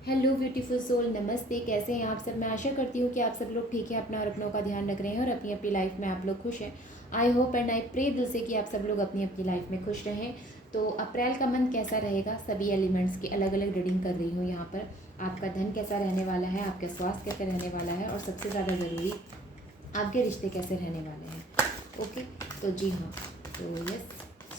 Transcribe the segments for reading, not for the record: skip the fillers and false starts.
Hello beautiful soul, नमस्ते। कैसे हैं आप सब? मैं आशा करती हूँ कि आप सब लोग ठीक हैं, अपना और अपनों का ध्यान रख रहे हैं और अपनी अपनी लाइफ में आप लोग खुश हैं। I hope and I pray दिल से कि आप सब लोग अपनी अपनी लाइफ में खुश रहें। तो अप्रैल का मंथ कैसा रहेगा, सभी एलिमेंट्स की अलग अलग रीडिंग कर रही हूँ यहाँ पर। आपका धन कैसा रहने वाला है, आपका स्वास्थ्य कैसे रहने वाला है, और सबसे ज़्यादा ज़रूरी आपके रिश्ते कैसे रहने वाले हैं। ओके, तो जी हाँ, तो यस,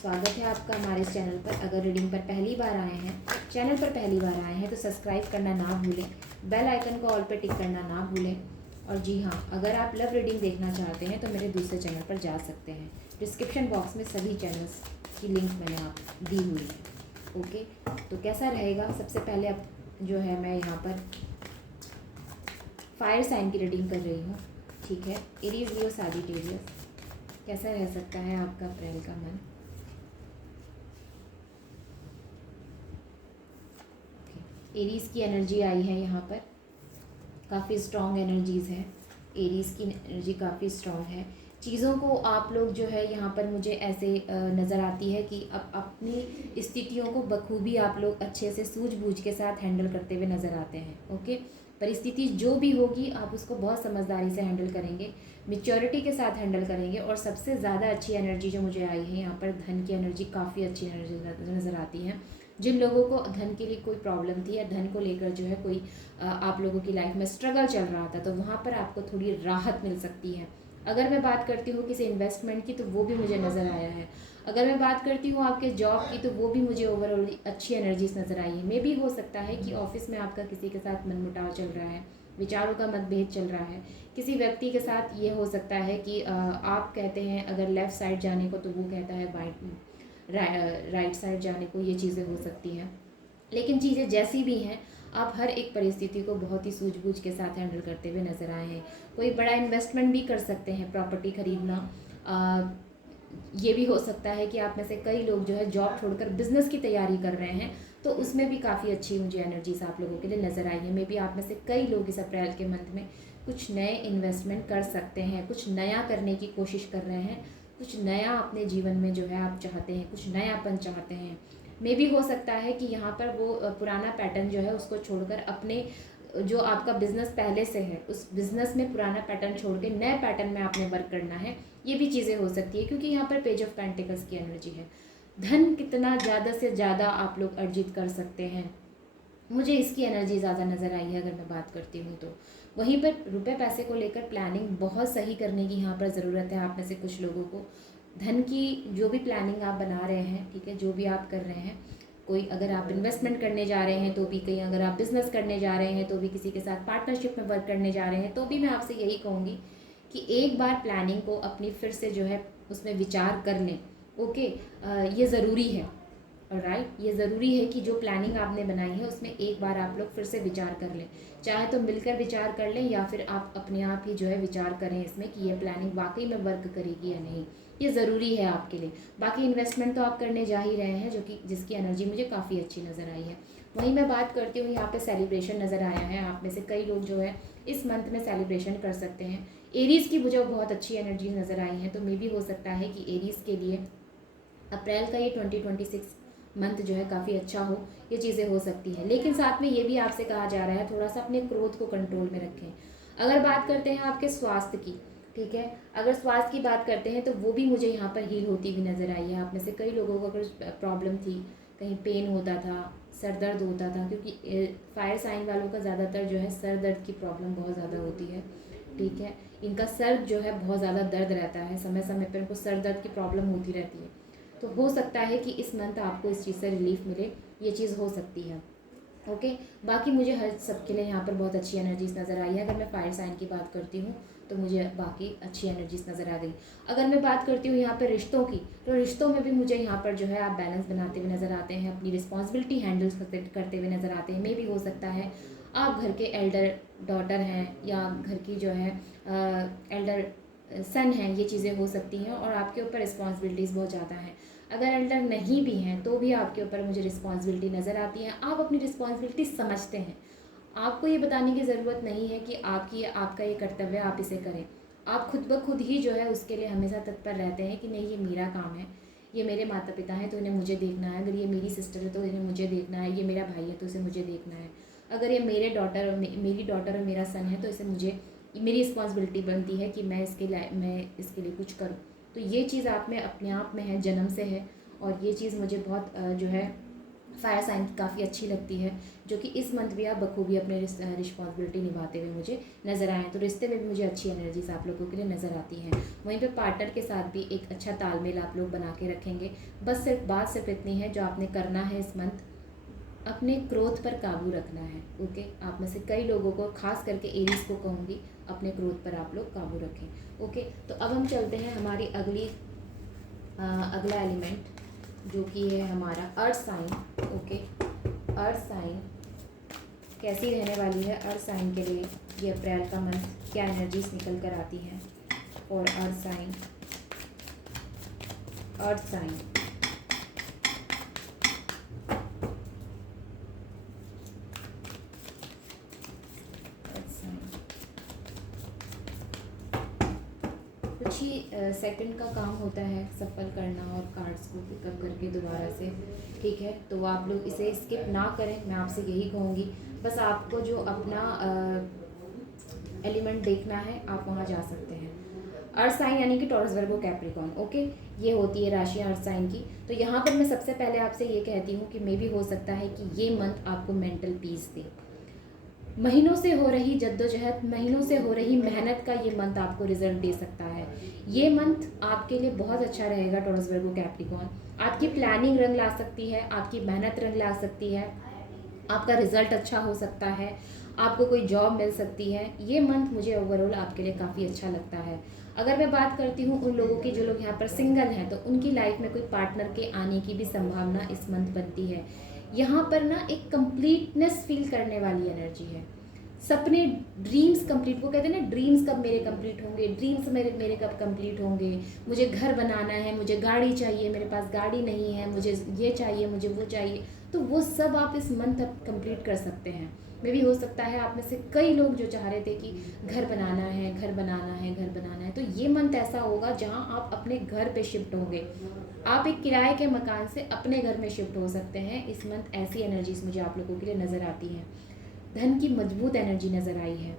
स्वागत है आपका हमारे इस चैनल पर। अगर रीडिंग पर पहली बार आए हैं, चैनल पर पहली बार आए हैं, तो सब्सक्राइब करना ना भूलें, बेल आइकन को ऑल पर टिक करना ना भूलें। और जी हाँ, अगर आप लव रीडिंग देखना चाहते हैं तो मेरे दूसरे चैनल पर जा सकते हैं। डिस्क्रिप्शन बॉक्स में सभी चैनल्स की लिंक मैंने आप दी हुई है। ओके, तो कैसा रहेगा? सबसे पहले अब जो है मैं यहाँ पर फायर साइन की रीडिंग कर रही हूँ। ठीक है, एरीज लियो सैजिटेरियस, कैसा रह सकता है आपका अप्रैल का मन? एरीज की एनर्जी आई है यहाँ पर, काफ़ी स्ट्रॉन्ग एनर्जीज़ हैं। एरीज की एनर्जी काफ़ी स्ट्रॉन्ग है। चीज़ों को आप लोग जो है यहाँ पर मुझे ऐसे नज़र आती है कि अब अपनी स्थितियों को बखूबी आप लोग अच्छे से सूझबूझ के साथ हैंडल करते हुए नज़र आते हैं। ओके, परिस्थिति जो भी होगी आप उसको बहुत समझदारी से हैंडल करेंगे, मेच्योरिटी के साथ हैंडल करेंगे। और सबसे ज़्यादा अच्छी एनर्जी जो मुझे आई है यहाँ पर, धन की एनर्जी काफ़ी अच्छी एनर्जी नज़र आती है। जिन लोगों को धन के लिए कोई प्रॉब्लम थी या धन को लेकर जो है कोई आप लोगों की लाइफ में स्ट्रगल चल रहा था, तो वहाँ पर आपको थोड़ी राहत मिल सकती है। अगर मैं बात करती हूँ किसी इन्वेस्टमेंट की, तो वो भी मुझे नज़र आया है। अगर मैं बात करती हूँ आपके जॉब की, तो वो भी मुझे ओवरऑल अच्छी एनर्जीज नज़र आई है। मे भी हो सकता है कि ऑफिस में आपका किसी के साथ मनमुटाव चल रहा है, विचारों का मतभेद चल रहा है। किसी व्यक्ति के साथ ये हो सकता है कि आप कहते हैं अगर लेफ़्ट साइड जाने को, तो वो कहता है राइट साइड जाने को। ये चीज़ें हो सकती हैं, लेकिन चीज़ें जैसी भी हैं, आप हर एक परिस्थिति को बहुत ही सूझबूझ के साथ हैंडल करते हुए नज़र आए हैं। कोई बड़ा इन्वेस्टमेंट भी कर सकते हैं, प्रॉपर्टी खरीदना। ये भी हो सकता है कि आप में से कई लोग जो है जॉब छोड़कर बिजनेस की तैयारी कर रहे हैं, तो उसमें भी काफ़ी अच्छी मुझे एनर्जीज आप लोगों के लिए नज़र आई है। मे बी आप में से कई लोग इस अप्रैल के मंथ में कुछ नए इन्वेस्टमेंट कर सकते हैं, कुछ नया करने की कोशिश कर रहे हैं, कुछ नया अपने जीवन में जो है आप चाहते हैं, कुछ नयापन चाहते हैं। मे भी हो सकता है कि यहाँ पर वो पुराना पैटर्न जो है उसको छोड़कर अपने जो आपका बिजनेस पहले से है उस बिजनेस में पुराना पैटर्न छोड़ के नए पैटर्न में आपने वर्क करना है। ये भी चीज़ें हो सकती है, क्योंकि यहाँ पर पेज ऑफ पेंटिकल्स की एनर्जी है। धन कितना ज़्यादा से ज़्यादा आप लोग अर्जित कर सकते हैं, मुझे इसकी एनर्जी ज़्यादा नज़र आई है अगर मैं बात करती हूँ तो। वहीं पर रुपए पैसे को लेकर प्लानिंग बहुत सही करने की यहाँ पर ज़रूरत है आप में से कुछ लोगों को। धन की जो भी प्लानिंग आप बना रहे हैं, ठीक है, जो भी आप कर रहे हैं, कोई अगर आप इन्वेस्टमेंट करने जा रहे हैं तो भी, कहीं अगर आप बिज़नेस करने जा रहे हैं तो भी, किसी के साथ पार्टनरशिप में वर्क करने जा रहे हैं तो भी, मैं आपसे यही कहूँगी कि एक बार प्लानिंग को अपनी फिर से जो है उसमें विचार कर लें। ओके, ये ज़रूरी है। राइट, ये ज़रूरी है कि जो प्लानिंग आपने बनाई है उसमें एक बार आप लोग फिर से विचार कर लें। चाहे तो मिलकर विचार कर लें, या फिर आप अपने आप ही जो है विचार करें इसमें कि ये प्लानिंग वाकई में वर्क करेगी या नहीं। ये ज़रूरी है आपके लिए। बाकी इन्वेस्टमेंट तो आप करने जा ही रहे हैं, जो कि जिसकी एनर्जी मुझे काफ़ी अच्छी नज़र आई है। वहीं मैं बात करती हूँ, यहाँ पे सेलिब्रेशन नज़र आया है। आप में से कई लोग जो है इस मंथ में सेलिब्रेशन कर सकते हैं। एरीज़ की मुझे बहुत अच्छी एनर्जी नज़र आई है, तो मे भी हो सकता है कि एरीज़ के लिए अप्रैल का ये 2026 मंथ जो है काफ़ी अच्छा हो। ये चीज़ें हो सकती हैं, लेकिन साथ में ये भी आपसे कहा जा रहा है थोड़ा सा अपने क्रोध को कंट्रोल में रखें। अगर बात करते हैं आपके स्वास्थ्य की, ठीक है, अगर स्वास्थ्य की बात करते हैं तो वो भी मुझे यहाँ पर हील होती हुई नज़र आई है। आप में से कई लोगों को अगर प्रॉब्लम थी, कहीं पेन होता था, सर दर्द होता था, क्योंकि फायर साइन वालों का ज़्यादातर जो है सर दर्द की प्रॉब्लम बहुत ज़्यादा होती है। ठीक है, इनका सर जो है बहुत ज़्यादा दर्द रहता है, समय समय पर इनको सर दर्द की प्रॉब्लम होती रहती है। तो हो सकता है कि इस मंथ आपको इस चीज़ से रिलीफ मिले, ये चीज़ हो सकती है। ओके, बाकी मुझे हर सबके लिए यहाँ पर बहुत अच्छी एनर्जीज नज़र आई है। अगर मैं फायर साइन की बात करती हूँ तो मुझे बाकी अच्छी एनर्जीज नज़र आ गई। अगर मैं बात करती हूँ यहाँ पर रिश्तों की, तो रिश्तों में भी मुझे यहाँ पर जो है आप बैलेंस बनाते हुए नज़र आते हैं, अपनी रिस्पॉन्सिबिलिटी हैंडल करते हुए नज़र आते हैं। मे भी हो सकता है आप घर के एल्डर डॉटर हैं, या घर की जो है एल्डर सन हैं, ये चीज़ें हो सकती हैं, और आपके ऊपर रिस्पॉन्सिबिलिटीज़ बहुत ज़्यादा हैं। अगर एल्डर नहीं भी हैं तो भी आपके ऊपर मुझे रिस्पॉन्सिबिलिटी नज़र आती है। आप अपनी रिस्पॉन्सिबिलिटी समझते हैं, आपको ये बताने की ज़रूरत नहीं है कि आपका ये कर्तव्य आप इसे करें। आप खुद ब खुद ही जो है उसके लिए हमेशा तत्पर रहते हैं कि नहीं, ये मेरा काम है, ये मेरे माता पिता हैं तो इन्हें मुझे देखना है, अगर ये मेरी सिस्टर है तो इन्हें मुझे देखना है, ये मेरा भाई है तो इसे मुझे देखना है। अगर ये मेरी डॉटर और मेरा सन है तो इसे मुझे मेरी रिस्पॉन्सिबिलिटी बनती है कि मैं इसके लिए कुछ करूँ। तो ये चीज़ आप में अपने आप में है, जन्म से है। और ये चीज़ मुझे बहुत जो है फायर साइन की काफ़ी अच्छी लगती है, जो कि इस मंथ भी आप बखूबी अपने रिस्पॉन्सिबिलिटी निभाते हुए मुझे नज़र आए। तो रिश्ते में भी मुझे अच्छी एनर्जीज आप लोगों के लिए नज़र आती हैं। वहीं पे पार्टनर के साथ भी एक अच्छा तालमेल आप लोग बना के रखेंगे। बस बात सिर्फ इतनी है, जो आपने करना है इस मंथ, अपने क्रोध पर काबू रखना है। ओके, आप में से कई लोगों को, खास करके एरीज को कहूँगी, अपने क्रोध पर आप लोग काबू रखें। ओके, तो अब हम चलते हैं हमारी अगला एलिमेंट, जो कि है हमारा earth sign. Okay, earth sign कैसी रहने वाली है अर्थ साइन के लिए ये अप्रैल का मंथ, क्या एनर्जीज निकल कर आती हैं और अर्थ साइन। कुछ ही सेकंड का काम होता है सफल करना और कार्ड्स को पिकअप करके दोबारा से, ठीक है। तो आप लोग इसे स्किप ना करें, मैं आपसे यही कहूँगी। बस आपको जो अपना एलिमेंट देखना है आप वहाँ जा सकते हैं। अर्थ साइन यानी कि टॉरस, वर्गो, कैप्रिकॉर्न। ओके, ये होती है राशि अर्थ साइन की। तो यहाँ पर मैं सबसे पहले आपसे ये कहती हूँ कि मे भी हो सकता है कि ये मंथ आपको मेंटल पीस दे। महीनों से हो रही जद्दोजहद, महीनों से हो रही मेहनत का ये मंथ आपको रिजल्ट दे सकता है। ये मंथ आपके लिए बहुत अच्छा रहेगा टॉरस, वर्गो, कैप्रिकॉर्न। आपकी प्लानिंग रंग ला सकती है, आपकी मेहनत रंग ला सकती है, आपका रिजल्ट अच्छा हो सकता है, आपको कोई जॉब मिल सकती है। ये मंथ मुझे ओवरऑल आपके लिए काफ़ी अच्छा लगता है। अगर मैं बात करती हूँ उन लोगों की जो लोग यहाँ पर सिंगल हैं, तो उनकी लाइफ में कोई पार्टनर के आने की भी संभावना इस मंथ बनती है। यहाँ पर ना एक कंप्लीटनेस फील करने वाली एनर्जी है। सपने, ड्रीम्स कंप्लीट, वो कहते हैं ना, ड्रीम्स कब मेरे कंप्लीट होंगे, ड्रीम्स मेरे कब कंप्लीट होंगे। मुझे घर बनाना है, मुझे गाड़ी चाहिए, मेरे पास गाड़ी नहीं है, मुझे ये चाहिए, मुझे वो चाहिए। तो वो सब आप इस मंथ कंप्लीट कर सकते हैं। मे भी हो सकता है आप में से कई लोग जो चाह रहे थे कि घर बनाना है, घर बनाना है, घर बनाना है, तो ये मंथ ऐसा होगा जहां आप अपने घर पे शिफ्ट होंगे। आप एक किराए के मकान से अपने घर में शिफ्ट हो सकते हैं इस मंथ। ऐसी एनर्जीज मुझे आप लोगों के लिए नज़र आती हैं। धन की मजबूत एनर्जी नज़र आई है।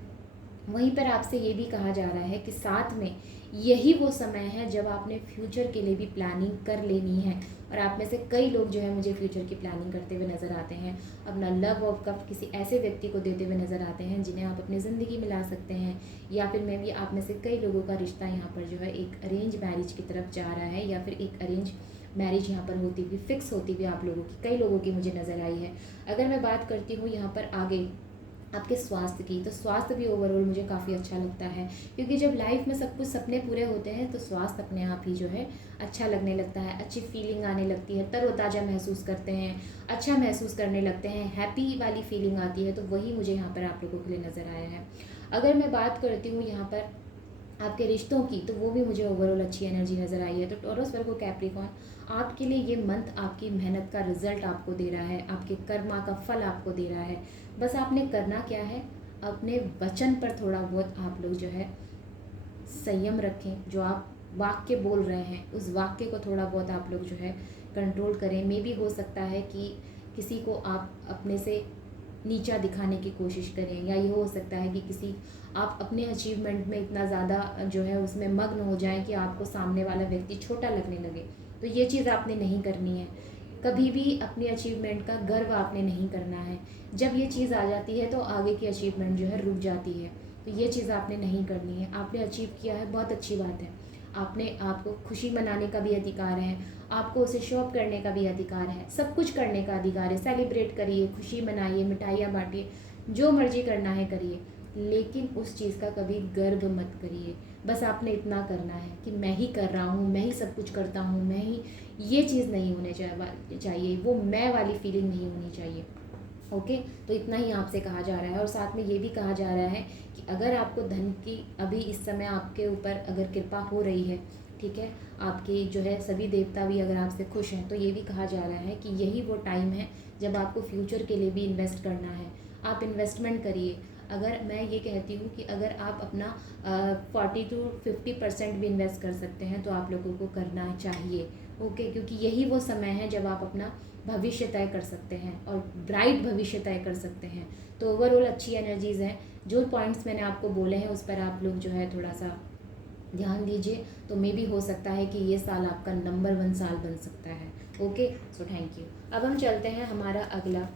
वहीं पर आपसे ये भी कहा जा रहा है कि साथ में यही वो समय है जब आपने फ्यूचर के लिए भी प्लानिंग कर लेनी है। और आप में से कई लोग जो है मुझे फ्यूचर की प्लानिंग करते हुए नज़र आते हैं। अपना लव और कप किसी ऐसे व्यक्ति को देते हुए नज़र आते हैं जिन्हें आप अपनी ज़िंदगी में ला सकते हैं। या फिर मैं भी, आप में से कई लोगों का रिश्ता यहाँ पर जो है एक अरेंज मैरिज की तरफ जा रहा है, या फिर एक अरेंज मैरिज यहाँ पर होती हुई, फिक्स होती हुई आप लोगों की, कई लोगों की मुझे नज़र आई है। अगर मैं बात करती हूँ यहाँ पर आगे आपके स्वास्थ्य की, तो स्वास्थ्य भी ओवरऑल मुझे काफ़ी अच्छा लगता है, क्योंकि जब लाइफ में सब कुछ सपने पूरे होते हैं तो स्वास्थ्य अपने आप ही जो है अच्छा लगने लगता है, अच्छी फीलिंग आने लगती है, तरोताज़ा महसूस करते हैं, अच्छा महसूस करने लगते हैं, हैप्पी वाली फीलिंग आती है। तो वही मुझे यहाँ पर आप लोगों के लिए नज़र आया है। अगर मैं बात करती हूँ यहाँ पर आपके रिश्तों की, तो वो भी मुझे ओवरऑल अच्छी एनर्जी नज़र आई है। तो टॉरस, वर्गो, कैप्रिकॉर्न, आपके लिए ये मंथ आपकी मेहनत का रिजल्ट आपको दे रहा है, आपके कर्मा का फल आपको दे रहा है। बस आपने करना क्या है, अपने वचन पर थोड़ा बहुत आप लोग जो है संयम रखें। जो आप वाक्य बोल रहे हैं उस वाक्य को थोड़ा बहुत आप लोग जो है कंट्रोल करें। मे भी हो सकता है कि किसी को आप अपने से नीचा दिखाने की कोशिश करें, या ये हो सकता है कि आप अपने अचीवमेंट में इतना ज़्यादा जो है उसमें मग्न हो जाएं कि आपको सामने वाला व्यक्ति छोटा लगने लगे। तो ये चीज़ आपने नहीं करनी है। कभी भी अपनी अचीवमेंट का गर्व आपने नहीं करना है। जब ये चीज़ आ जाती है तो आगे की अचीवमेंट जो है रुक जाती है। तो ये चीज़ आपने नहीं करनी है। आपने अचीव किया है, बहुत अच्छी बात है। आपको खुशी मनाने का भी अधिकार है, आपको उसे शो ऑफ करने का भी अधिकार है, सब कुछ करने का अधिकार है। सेलिब्रेट करिए, खुशी मनाइए, मिठाइयाँ बांटिए, जो मर्जी करना है करिए, लेकिन उस चीज़ का कभी गर्व मत करिए। बस आपने इतना करना है कि मैं ही कर रहा हूँ, मैं ही सब कुछ करता हूँ, मैं ही, ये चीज़ नहीं होने चाहिए, वो मैं वाली फीलिंग नहीं होनी चाहिए। ओके, तो इतना ही आपसे कहा जा रहा है। और साथ में ये भी कहा जा रहा है कि अगर आपको धन की अभी इस समय आपके ऊपर अगर कृपा हो रही है, ठीक है, आपके जो है सभी देवता भी अगर आपसे खुश हैं, तो ये भी कहा जा रहा है कि यही वो टाइम है जब आपको फ्यूचर के लिए भी इन्वेस्ट करना है। आप इन्वेस्टमेंट करिए। अगर मैं ये कहती हूँ कि अगर आप अपना 40 to 50% भी इन्वेस्ट कर सकते हैं तो आप लोगों को करना चाहिए। ओके, क्योंकि यही वो समय है जब आप अपना भविष्य तय कर सकते हैं और ब्राइट भविष्य तय कर सकते हैं। तो ओवरऑल अच्छी एनर्जीज़ हैं। जो पॉइंट्स मैंने आपको बोले हैं उस पर आप लोग जो है थोड़ा सा ध्यान दीजिए, तो मे भी हो सकता है कि ये साल आपका नंबर 1 साल बन सकता है। Okay, so thank you. अब हम चलते हैं हमारा अगला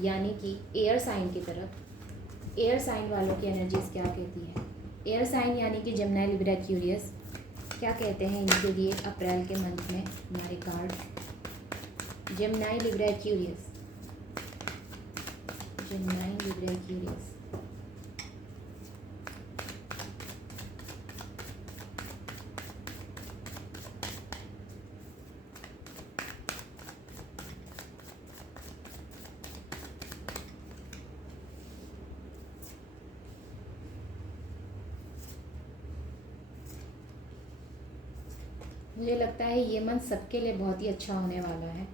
यानी कि एयर साइन की तरफ। एयर साइन वालों की एनर्जीज क्या कहती है? एयर साइन यानी कि जेमिनी, लिब्रा, एक्वेरियस, क्या कहते हैं इनके लिए अप्रैल के मंथ में हमारे card? Gemini, Libra, Aquarius, Gemini, Libra, Aquarius. मुझे लगता है ये मंथ सबके लिए बहुत ही अच्छा होने वाला है।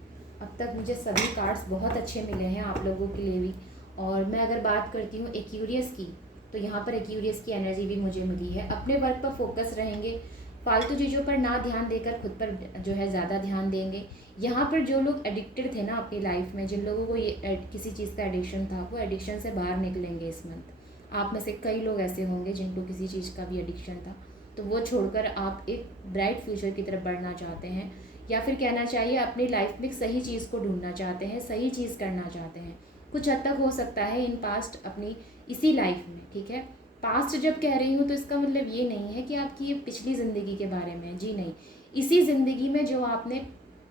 अब तक मुझे सभी कार्ड्स बहुत अच्छे मिले हैं आप लोगों के लिए भी। और मैं अगर बात करती हूँ एक्वेरियस की, तो यहाँ पर एक्वेरियस की एनर्जी भी मुझे मिली है। अपने वर्क पर फोकस रहेंगे, फालतू चीज़ों पर ना ध्यान देकर खुद पर जो है ज़्यादा ध्यान देंगे। यहाँ पर जो लोग एडिक्टेड थे ना अपनी लाइफ में, जिन लोगों को ये किसी चीज़ का एडिक्शन था, वो एडिक्शन से बाहर निकलेंगे इस मंथ। आप में से कई लोग ऐसे होंगे जिनको किसी चीज़ का भी एडिक्शन था, तो वो छोड़कर आप एक ब्राइट फ्यूचर की तरफ बढ़ना चाहते हैं, या फिर कहना चाहिए अपनी लाइफ में सही चीज़ को ढूंढना चाहते हैं, सही चीज़ करना चाहते हैं। कुछ हद तक हो सकता है इन पास्ट अपनी इसी लाइफ में, ठीक है। पास्ट जब कह रही हूँ तो इसका मतलब ये नहीं है कि आपकी ये पिछली ज़िंदगी के बारे में, जी नहीं। इसी ज़िंदगी में जो आपने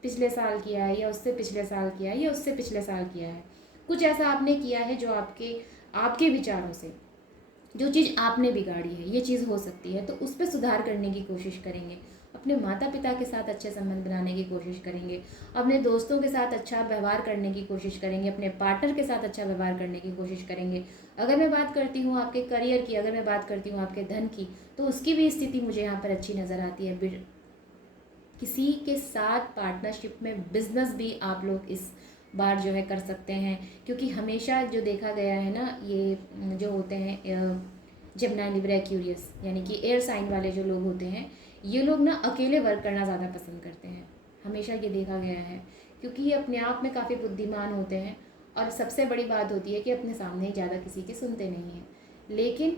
पिछले साल किया है, या उससे पिछले साल किया है, या उससे पिछले साल किया है, कुछ ऐसा आपने किया है जो आपके आपके विचारों से जो चीज़ आपने बिगाड़ी है, ये चीज़ हो सकती है, तो उस पर सुधार करने की कोशिश करेंगे। अपने माता पिता के साथ अच्छे संबंध बनाने की कोशिश करेंगे, अपने दोस्तों के साथ अच्छा व्यवहार करने की कोशिश करेंगे, अपने पार्टनर के साथ अच्छा व्यवहार करने की कोशिश करेंगे। अगर मैं बात करती हूँ आपके करियर की, अगर मैं बात करती हूँ आपके धन की, तो उसकी भी स्थिति मुझे यहाँ पर अच्छी नज़र आती है। किसी के साथ पार्टनरशिप में बिजनेस भी आप लोग इस बार जो है कर सकते हैं, क्योंकि हमेशा जो देखा गया है ना, ये जो होते हैं जेमिनी, लिब्रा, एक्वेरियस यानी कि एयर साइन वाले जो लोग होते हैं, ये लोग ना अकेले वर्क करना ज़्यादा पसंद करते हैं। हमेशा ये देखा गया है, क्योंकि ये अपने आप में काफ़ी बुद्धिमान होते हैं। और सबसे बड़ी बात होती है कि अपने सामने ही ज़्यादा किसी की सुनते नहीं हैं। लेकिन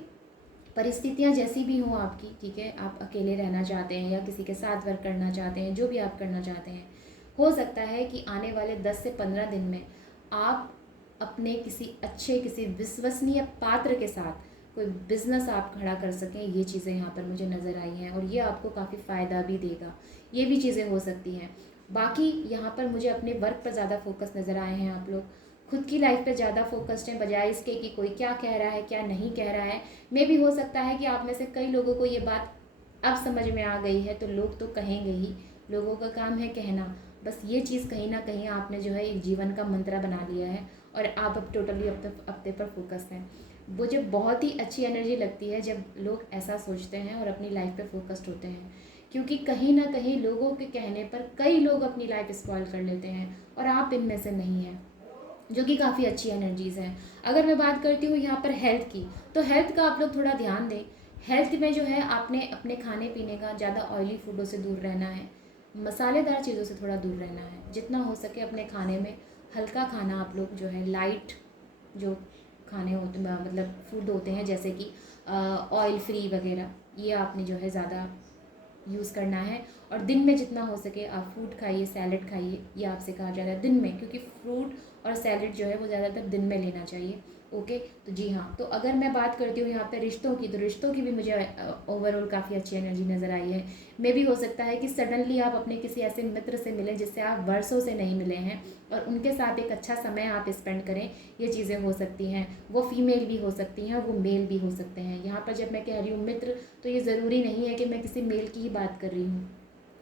परिस्थितियाँ जैसी भी हों आपकी, ठीक है, आप अकेले रहना चाहते हैं या किसी के साथ वर्क करना चाहते हैं, जो भी आप करना चाहते हैं, हो सकता है कि आने वाले 10 से 15 दिन में आप अपने किसी अच्छे, किसी विश्वसनीय पात्र के साथ कोई बिज़नेस आप खड़ा कर सकें। ये चीज़ें यहाँ पर मुझे नज़र आई हैं, और ये आपको काफ़ी फ़ायदा भी देगा। ये भी चीज़ें हो सकती हैं। बाकी यहाँ पर मुझे अपने वर्क पर ज़्यादा फोकस नज़र आए हैं। आप लोग खुद की लाइफ पे ज़्यादा फोकस्ड हैं, बजाय इसके कि कोई क्या कह रहा है, क्या नहीं कह रहा है। मे भी हो सकता है कि आप में से कई लोगों को ये बात अब समझ में आ गई है, तो लोग तो कहेंगे ही, लोगों का काम है कहना। बस ये चीज़ कहीं ना कहीं आपने जो है एक जीवन का मंत्र बना लिया है, और आप अब टोटली अपने पर फोकस हैं। मुझे बहुत ही अच्छी एनर्जी लगती है जब लोग ऐसा सोचते हैं और अपनी लाइफ पे फोकस्ड होते हैं, क्योंकि कहीं ना कहीं लोगों के कहने पर कई लोग अपनी लाइफ स्पॉइल कर लेते हैं, और आप इनमें से नहीं हैं, जो कि काफ़ी अच्छी एनर्जीज़ हैं। अगर मैं बात करती हूँ यहाँ पर हेल्थ की, तो हेल्थ का आप लोग थोड़ा ध्यान दें। हेल्थ में जो है आपने अपने खाने पीने का ज़्यादा ऑयली फूडों से दूर रहना है, मसालेदार चीज़ों से थोड़ा दूर रहना है। जितना हो सके अपने खाने में हल्का खाना, आप लोग जो है लाइट जो खाने होते मतलब फूड होते हैं, जैसे कि ऑयल फ्री वगैरह, ये आपने जो है ज़्यादा यूज़ करना है। और दिन में जितना हो सके आप फ्रूट खाइए, सैलड खाइए, ये आपसे कहा जाता है दिन में, क्योंकि फ्रूट और सैलड जो है वो ज़्यादातर दिन में लेना चाहिए। ओके, तो जी हाँ, तो अगर मैं बात करती हूँ यहाँ पे रिश्तों की, तो रिश्तों की भी मुझे ओवरऑल काफ़ी अच्छी एनर्जी नज़र आई है। मे भी हो सकता है कि सडनली आप अपने किसी ऐसे मित्र से मिलें जिससे आप वर्षों से नहीं मिले हैं, और उनके साथ एक अच्छा समय आप स्पेंड करें। ये चीज़ें हो सकती हैं। वो फीमेल भी हो सकती हैं, वो मेल भी हो सकते हैं। यहाँ पर जब मैं कह रही हूँ मित्र, तो ये ज़रूरी नहीं है कि मैं किसी मेल की ही बात कर रही हूँ।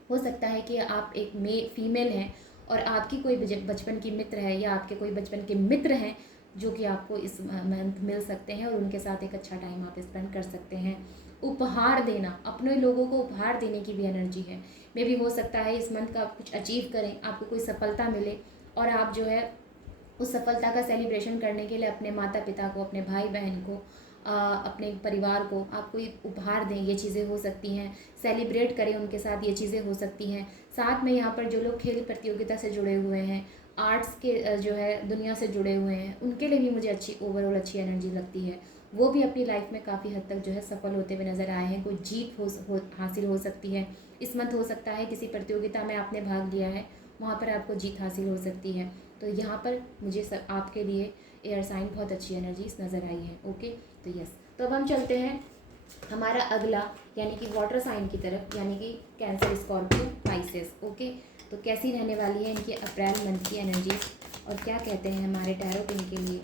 हो सकता है कि आप एक फीमेल हैं और आपकी कोई बचपन की मित्र है, या आपके कोई बचपन के मित्र हैं जो कि आपको इस मंथ मिल सकते हैं, और उनके साथ एक अच्छा टाइम आप स्पेंड कर सकते हैं। उपहार देना, अपने लोगों को उपहार देने की भी एनर्जी है। मे भी हो सकता है इस मंथ का आप कुछ अचीव करें, आपको कोई सफलता मिले, और आप जो है उस सफलता का सेलिब्रेशन करने के लिए अपने माता पिता को, अपने भाई बहन को, अपने परिवार को आप कोई उपहार दें। ये चीज़ें हो सकती हैं। सेलिब्रेट करें उनके साथ, ये चीज़ें हो सकती हैं। साथ में यहाँ पर जो लोग खेल प्रतियोगिता से जुड़े हुए हैं, आर्ट्स के जो है दुनिया से जुड़े हुए हैं, उनके लिए भी मुझे अच्छी ओवरऑल अच्छी एनर्जी लगती है। वो भी अपनी लाइफ में काफ़ी हद तक जो है सफल होते हुए नज़र आए हैं। कोई जीत हासिल हो सकती है इस मंथ, हो सकता है किसी प्रतियोगिता में आपने भाग लिया है, वहाँ पर आपको जीत हासिल हो सकती है। तो यहाँ पर मुझे आपके लिए एयर साइन बहुत अच्छी एनर्जीज नज़र आई है। ओके, तो यस, तो अब हम चलते हैं हमारा अगला यानी कि वाटर साइन की तरफ, यानी कि कैंसर, स्कॉर्पियो, पाइसेस। ओके, तो कैसी रहने वाली है इनकी अप्रैल मंथ की एनर्जीज और क्या कहते हैं हमारे टैरोट इनके लिए।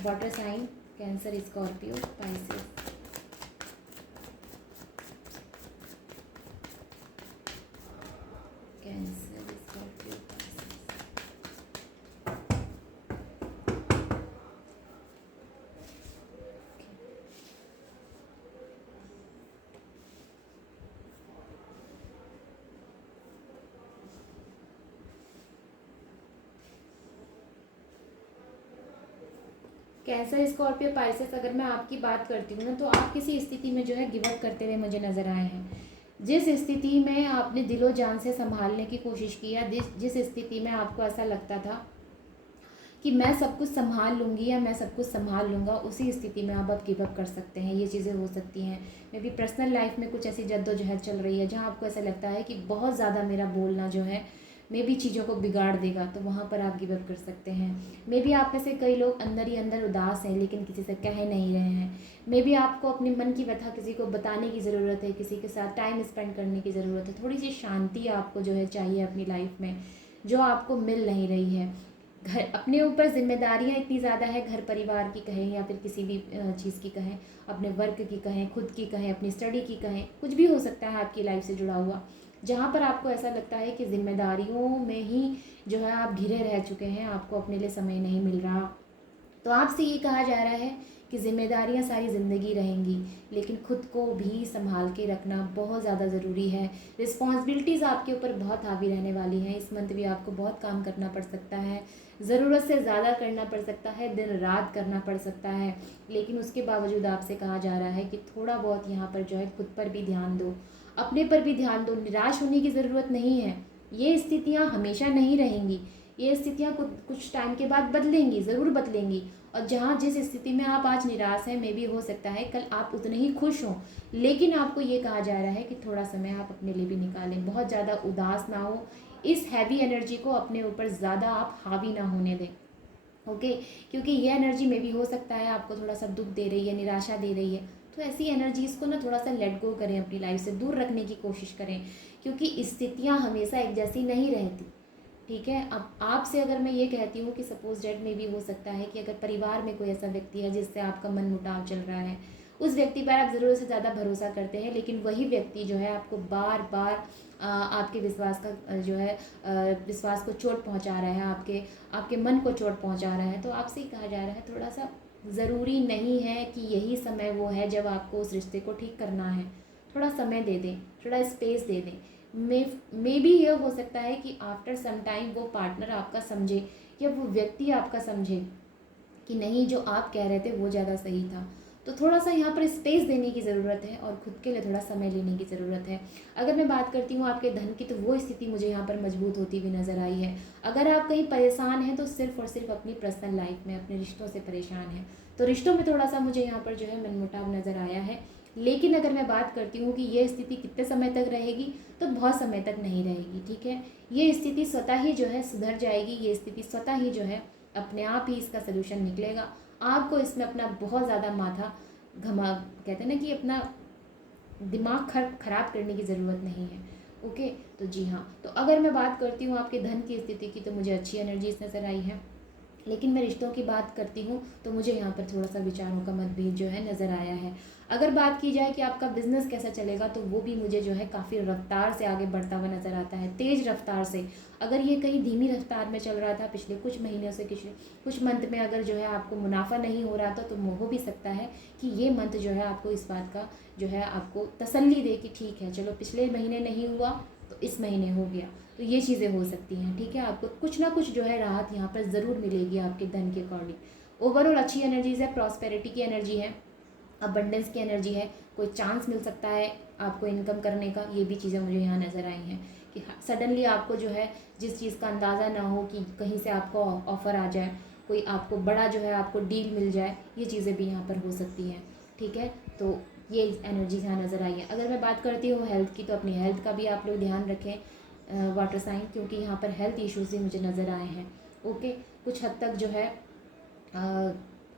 Water sign, Cancer, Scorpio, Pisces. Cancer, Scorpio, Pisces. Cancer, Scorpio, Pisces, अगर मैं आपकी बात करती हूँ ना, तो आप किसी स्थिति में जो है गिव अप करते हुए मुझे नज़र आए हैं। जिस स्थिति में आपने दिलो जान से संभालने की कोशिश की, या जिस स्थिति में आपको ऐसा लगता था कि मैं सब कुछ संभाल लूँगी या मैं सब कुछ संभाल लूँगा, उसी स्थिति में आप अब गिव अप कर सकते हैं। ये चीज़ें हो सकती हैं। मे बी पर्सनल लाइफ में कुछ ऐसी जद्दोजहद चल रही है जहाँ आपको ऐसा लगता है कि बहुत ज़्यादा मेरा बोलना जो है मे बी चीज़ों को बिगाड़ देगा, तो वहाँ पर आप गिव अप कर सकते हैं। मे बी आप में से कई लोग अंदर ही अंदर उदास हैं लेकिन किसी से कह नहीं रहे हैं। मे बी आपको अपने मन की व्यथा किसी को बताने की ज़रूरत है, किसी के साथ टाइम स्पेंड करने की ज़रूरत है। थोड़ी सी शांति आपको जो है चाहिए अपनी लाइफ में, जो आपको मिल नहीं रही है। घर, अपने ऊपर जिम्मेदारियां इतनी ज़्यादा है, घर परिवार की कहें या फिर किसी भी चीज़ की कहें, अपने वर्क की कहें, खुद की कहें, अपनी स्टडी की कहें, कुछ भी हो सकता है आपकी लाइफ से जुड़ा हुआ, जहाँ पर आपको ऐसा लगता है कि जिम्मेदारियों में ही जो है आप घिरे रह चुके हैं, आपको अपने लिए समय नहीं मिल रहा। तो आपसे ये कहा जा रहा है कि जिम्मेदारियां सारी ज़िंदगी रहेंगी, लेकिन खुद को भी संभाल के रखना बहुत ज़्यादा ज़रूरी है। रिस्पॉन्सिबिलिटीज़ आपके ऊपर बहुत हावी रहने वाली हैं। इस मंथ भी आपको बहुत काम करना पड़ सकता है, ज़रूरत से ज़्यादा करना पड़ सकता है, दिन रात करना पड़ सकता है। लेकिन उसके बावजूद आपसे कहा जा रहा है कि थोड़ा बहुत यहाँ पर जो है खुद पर भी ध्यान दो, अपने पर भी ध्यान दो। निराश होने की ज़रूरत नहीं है। ये स्थितियाँ हमेशा नहीं रहेंगी, ये स्थितियाँ कुछ टाइम के बाद बदलेंगी, ज़रूर बदलेंगी। और जहाँ जिस स्थिति में आप आज निराश हैं, मे भी हो सकता है कल आप उतने ही खुश हों। लेकिन आपको ये कहा जा रहा है कि थोड़ा समय आप अपने लिए भी निकालें, बहुत ज़्यादा उदास ना हो, इस हैवी एनर्जी को अपने ऊपर ज़्यादा आप हावी ना होने दें। ओके, क्योंकि ये एनर्जी में भी हो सकता है आपको थोड़ा सा दुख दे रही है, निराशा दे रही है। तो ऐसी एनर्जीज़ को ना थोड़ा सा लेट गो करें, अपनी लाइफ से दूर रखने की कोशिश करें, क्योंकि स्थितियाँ हमेशा एक जैसी नहीं रहती। ठीक है, अब आपसे अगर मैं ये कहती हूँ कि सपोज डेट में भी हो सकता है कि अगर परिवार में कोई ऐसा व्यक्ति है जिससे आपका मन मुटाव चल रहा है, उस व्यक्ति पर आप ज़रूरत से ज़्यादा भरोसा करते हैं, लेकिन वही व्यक्ति जो है आपको बार बार आपके विश्वास का जो है विश्वास को चोट पहुंचा रहा है, आपके मन को चोट पहुंचा रहा है। तो आपसे ही कहा जा रहा है थोड़ा सा, ज़रूरी नहीं है कि यही समय वो है जब आपको उस रिश्ते को ठीक करना है। थोड़ा समय दे दें, थोड़ा स्पेस दे दें। मे भी यह हो सकता है कि आफ्टर सम टाइम वो पार्टनर आपका समझे या वो व्यक्ति आपका समझे कि नहीं, जो आप कह रहे थे वो ज़्यादा सही था। तो थोड़ा सा यहाँ पर स्पेस देने की ज़रूरत है और खुद के लिए थोड़ा समय लेने की ज़रूरत है। अगर मैं बात करती हूँ आपके धन की, तो वो स्थिति मुझे यहाँ पर मजबूत होती हुई नज़र आई है। अगर आप कहीं परेशान हैं तो सिर्फ और सिर्फ अपनी पर्सनल लाइफ में, अपने रिश्तों से परेशान हैं। तो रिश्तों में थोड़ा सा मुझे यहाँ पर जो है मनमुटाव नज़र आया है। लेकिन अगर मैं बात करती हूँ कि ये स्थिति कितने समय तक रहेगी, तो बहुत समय तक नहीं रहेगी। ठीक है, ये स्थिति स्वतः ही जो है सुधर जाएगी, ये स्थिति स्वतः ही जो है अपने आप ही इसका सलूशन निकलेगा। आपको इसमें अपना बहुत ज़्यादा माथा घमा, कहते हैं ना कि अपना दिमाग खराब करने की ज़रूरत नहीं है। ओके, तो जी हाँ, तो अगर मैं बात करती हूँ आपके धन की स्थिति की, तो मुझे अच्छी एनर्जीज नज़र आई है। लेकिन मैं रिश्तों की बात करती हूँ तो मुझे यहाँ पर थोड़ा सा विचारों का मतभेद जो है नज़र आया है। अगर बात की जाए कि आपका बिजनेस कैसा चलेगा, तो वो भी मुझे जो है काफ़ी रफ्तार से आगे बढ़ता हुआ नज़र आता है, तेज़ रफ्तार से। अगर ये कहीं धीमी रफ्तार में चल रहा था पिछले कुछ महीनों से, कुछ मंथ में अगर जो है आपको मुनाफा नहीं हो रहा था, तो हो भी सकता है कि ये मंथ जो है आपको इस बात का जो है आपको तसल्ली दे कि ठीक है, चलो पिछले महीने नहीं हुआ तो इस महीने हो गया। तो ये चीज़ें हो सकती हैं। ठीक है, आपको कुछ ना कुछ जो है राहत यहाँ पर ज़रूर मिलेगी आपके धन के अकॉर्डिंग। ओवरऑल अच्छी एनर्जीज़ है, प्रॉस्पेरिटी की एनर्जी है, अबंडेंस की एनर्जी है, कोई चांस मिल सकता है आपको इनकम करने का। ये भी चीज़ें मुझे यहाँ नज़र आई हैं सडनली आपको जो है जिस चीज़ का अंदाज़ा ना हो कि कहीं से आपको ऑफ़र आ जाए, कोई आपको बड़ा जो है आपको डील मिल जाए, ये चीज़ें भी यहाँ पर हो सकती हैं। ठीक है, तो ये एनर्जीज यहाँ नज़र आई है। अगर मैं बात करती हूँ हेल्थ की, तो अपनी हेल्थ का भी आप लोग ध्यान रखें वाटर साइन, क्योंकि यहाँ पर हेल्थ इश्यूज़ भी मुझे नज़र आए हैं। ओके, कुछ हद तक जो है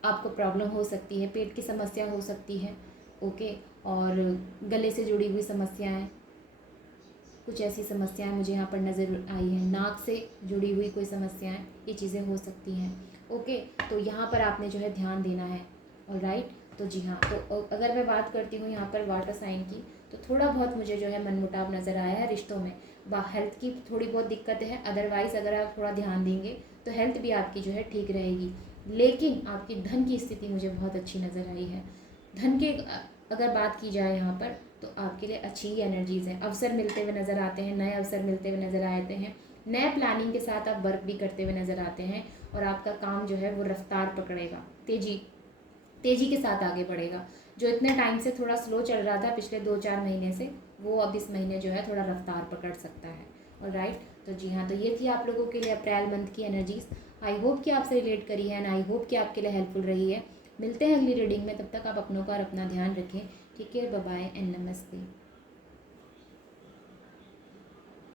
आपको प्रॉब्लम हो सकती है, पेट की समस्या हो सकती है। ओके, और गले से जुड़ी हुई समस्याएं, कुछ ऐसी समस्याएं मुझे यहाँ पर नज़र आई हैं, नाक से जुड़ी हुई कोई समस्याएं, ये चीज़ें हो सकती हैं। ओके, तो यहाँ पर आपने जो है ध्यान देना है। ऑलराइट, तो जी हाँ, तो अगर मैं बात करती हूँ यहाँ पर वाटर साइन की, तो थोड़ा बहुत मुझे जो है मनमुटाव नज़र आया है रिश्तों में। हेल्थ की थोड़ी बहुत दिक्कत है, अदरवाइज़ अगर आप थोड़ा ध्यान देंगे तो हेल्थ भी आपकी जो है ठीक रहेगी। लेकिन आपकी धन की स्थिति मुझे बहुत अच्छी नज़र आई है। धन के अगर बात की जाए यहाँ पर, तो आपके लिए अच्छी ही एनर्जीज़ हैं। अवसर मिलते हुए नज़र आते हैं, नए अवसर मिलते हुए नज़र आते हैं, नए प्लानिंग के साथ आप वर्क भी करते हुए नज़र आते हैं, और आपका काम जो है वो रफ्तार पकड़ेगा, तेज़ी के साथ आगे बढ़ेगा। जो इतने टाइम से थोड़ा स्लो चल रहा था पिछले 2-4 महीने से, वो अब इस महीने जो है थोड़ा रफ्तार पकड़ सकता है। ऑलराइट, तो जी हाँ, तो ये थी आप लोगों के लिए अप्रैल मंथ की एनर्जीज़। आई होप कि आपसे रिलेट करी है, एंड आई होप कि आपके लिए हेल्पफुल रही है। मिलते हैं अगली रीडिंग में, तब तक आप अपनों का और अपना ध्यान रखें। ठीक है, बाय बाय एंड नमस्ते।